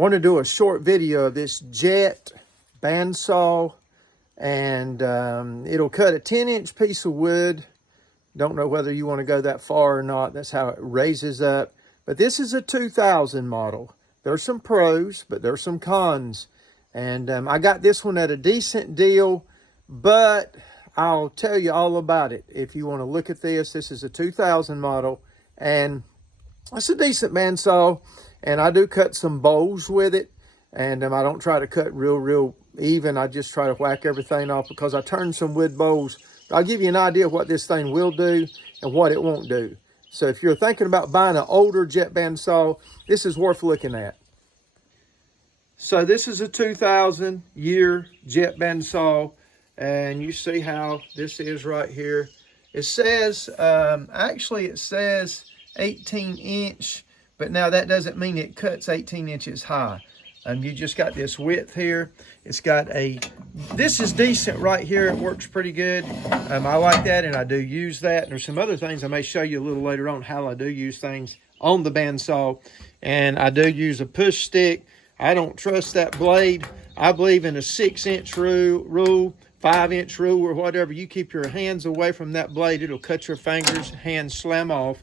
want to do a short video of this jet bandsaw, and it'll cut a 10-inch piece of wood. Don't know whether you want to go that far or not. That's how it raises up. But this is a 2000 model. There's some pros, but there's some cons. And I got this one at a decent deal, but I'll tell you all about it. If you want to look at this, this is a 2000 model, and it's a decent bandsaw. And I do cut some bowls with it, and I don't try to cut real even. I just try to whack everything off because I turn some wood bowls. I'll give you an idea of what this thing will do and what it won't do. So if you're thinking about buying an older jet bandsaw, this is worth looking at. So this is a 2000 year jet bandsaw, and you see how this is right here. It says, actually it says 18-inch. But now that doesn't mean it cuts 18 inches high. You just got this width here. It's got this is decent right here. It works pretty good. I like that, and I do use that. And there's some other things I may show you a little later on how I do use things on the bandsaw. And I do use a push stick. I don't trust that blade. I believe in a 6-inch rule, 5-inch rule, or whatever. You keep your hands away from that blade. It'll cut your fingers, hands slam off.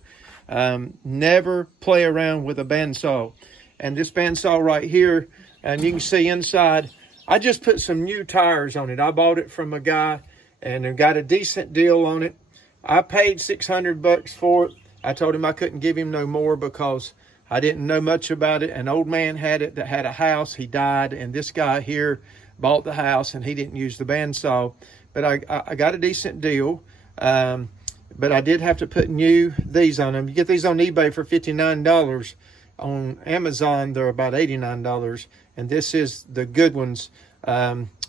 Never play around with a bandsaw. And this bandsaw right here, and you can see inside, I just put some new tires on it. I bought it from a guy and I got a decent deal on it. I paid $600 for it. I told him I couldn't give him no more because I didn't know much about it. An old man had it that had a house. He died, and this guy here bought the house, and he didn't use the bandsaw. But I got a decent deal. But I did have to put these on them. You get these on eBay for $59. On Amazon, they're about $89. And this is the good ones.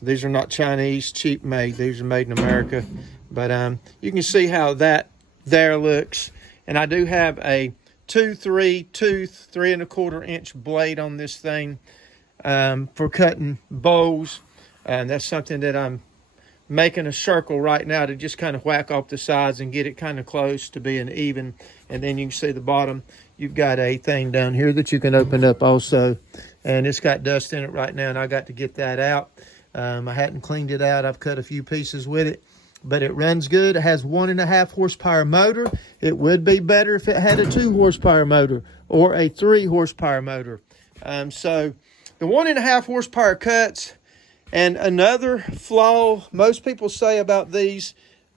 These are not Chinese, cheap made. These are made in America. But you can see how that there looks. And I do have a 2-3 tooth, 3 1/4 inch blade on this thing for cutting bowls. And that's something that I'm making a circle right now to just kind of whack off the sides and get it kind of close to being even. And then you can see the bottom. You've got a thing down here that you can open up also, and it's got dust in it right now, and I got to get that out. I hadn't cleaned it out. I've cut a few pieces with it, but it runs good. It has 1.5 horsepower motor. It would be better if it had a 2 horsepower motor or a 3 horsepower motor. So the 1.5 horsepower cuts. And another flaw most people say about these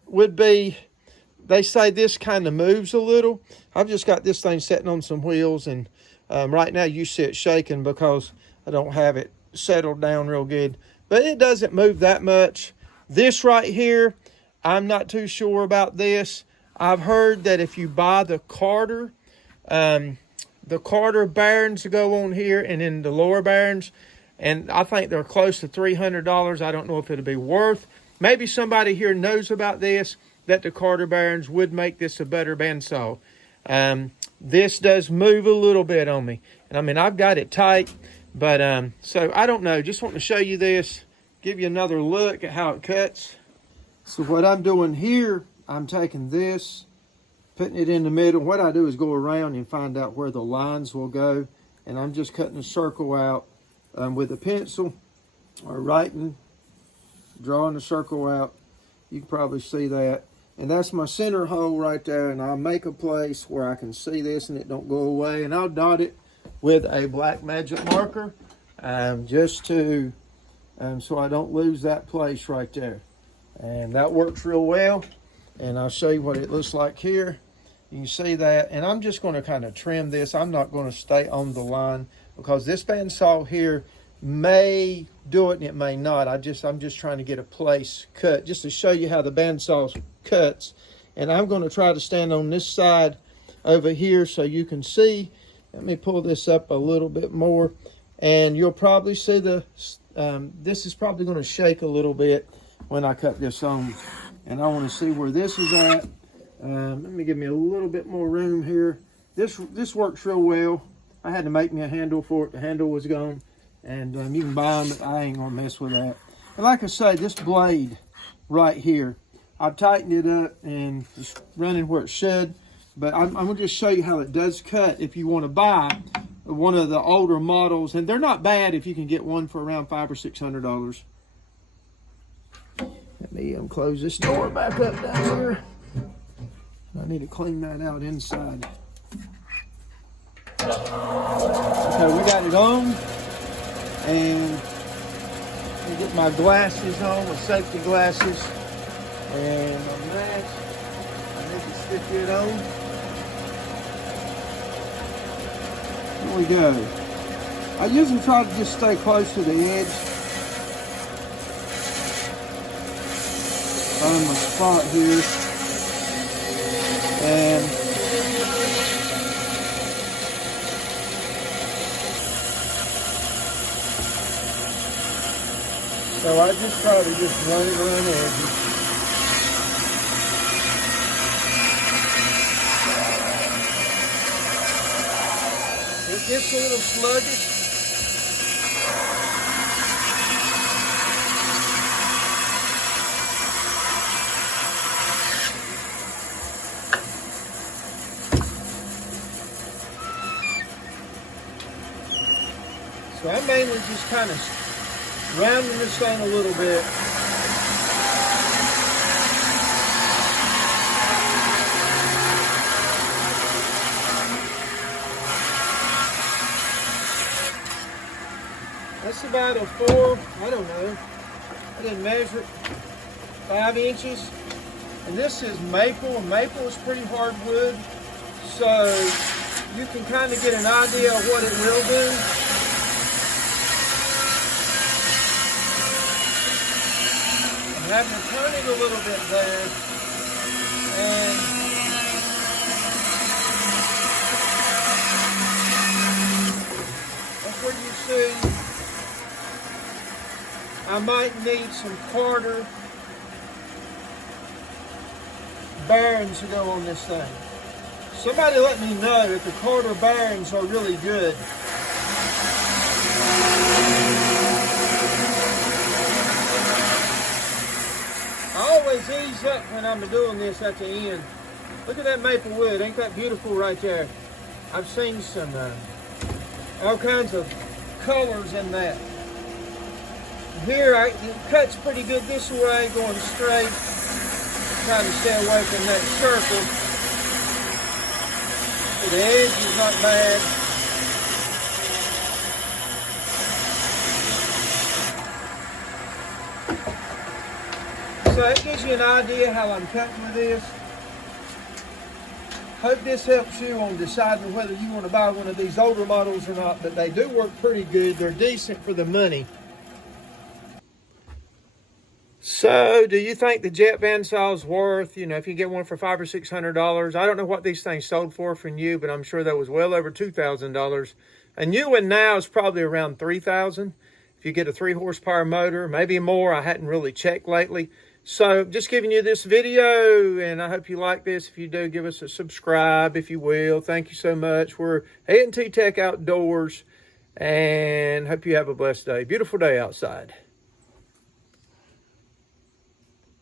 would be, they say this kind of moves a little. I've just got this thing sitting on some wheels, and right now you see it shaking because I don't have it settled down real good. But it doesn't move that much. This right here, I'm not too sure about this. I've heard that if you buy the Carter bearings go on here and in the lower bearings, and I think they're close to $300. I don't know if it'll be worth. Maybe somebody here knows about this, that the Carter bearings would make this a better bandsaw. This does move a little bit on me. And I mean, I've got it tight, but so I don't know. Just want to show you this, give you another look at how it cuts. So what I'm doing here, I'm taking this, putting it in the middle. What I do is go around and find out where the lines will go. And I'm just cutting a circle out. With a pencil or writing, drawing a circle out. You can probably see that. And that's my center hole right there. And I'll make a place where I can see this and it don't go away. And I'll dot it with a black magic marker just to, so I don't lose that place right there. And that works real well. And I'll show you what it looks like here. You can see that. And I'm just going to kind of trim this. I'm not going to stay on the line, because this bandsaw here may do it and it may not. I'm just trying to get a place cut just to show you how the bandsaw cuts. And I'm going to try to stand on this side over here so you can see. Let me pull this up a little bit more, and you'll probably see this is probably going to shake a little bit when I cut this on. And I want to see where this is at. Let me give me a little bit more room here. This works real well. I had to make me a handle for it. The handle was gone. And you can buy them, but I ain't going to mess with that. And like I say, this blade right here, I've tightened it up and it's running where it should. But I'm going to just show you how it does cut if you want to buy one of the older models, and they're not bad if you can get one for around $500 or $600. Let me close this door back up down here. I need to clean that out inside. Okay, we got it on, and let me get my glasses on, my safety glasses, and my mask. I need to stick it on. Here we go. I usually try to just stay close to the edge. Find my spot here. And so I just try to just run it around the edges. It gets a little sluggish. So I'm mainly just kind of rounding this thing a little bit. That's about a 4, I don't know, I didn't measure it, 5 inches. And this is maple, and maple is pretty hard wood, so you can kind of get an idea of what it will do. I'm having to turn it a little bit there, and that's where you see I might need some Carter bearings to go on this thing. Somebody let me know if the Carter bearings are really good. I always ease up when I'm doing this at the end. Look at that maple wood. Ain't that beautiful right there? I've seen some all kinds of colors in that. Here, it cuts pretty good this way, going straight. Trying to stay away from that circle. The edge is not bad. So that gives you an idea how I'm cutting with this. Hope this helps you on deciding whether you want to buy one of these older models or not, but they do work pretty good. They're decent for the money. So, do you think the Jet Bandsaw is worth, if you get one for $500 or $600? I don't know what these things sold for from you, but I'm sure that was well over $2,000. A new one now is probably around $3,000. If you get a 3-horsepower motor, maybe more. I hadn't really checked lately. So, just giving you this video, and I hope you like this. If you do, give us a subscribe, if you will. Thank you so much. We're A&T Tech Outdoors, and hope you have a blessed day. Beautiful day outside.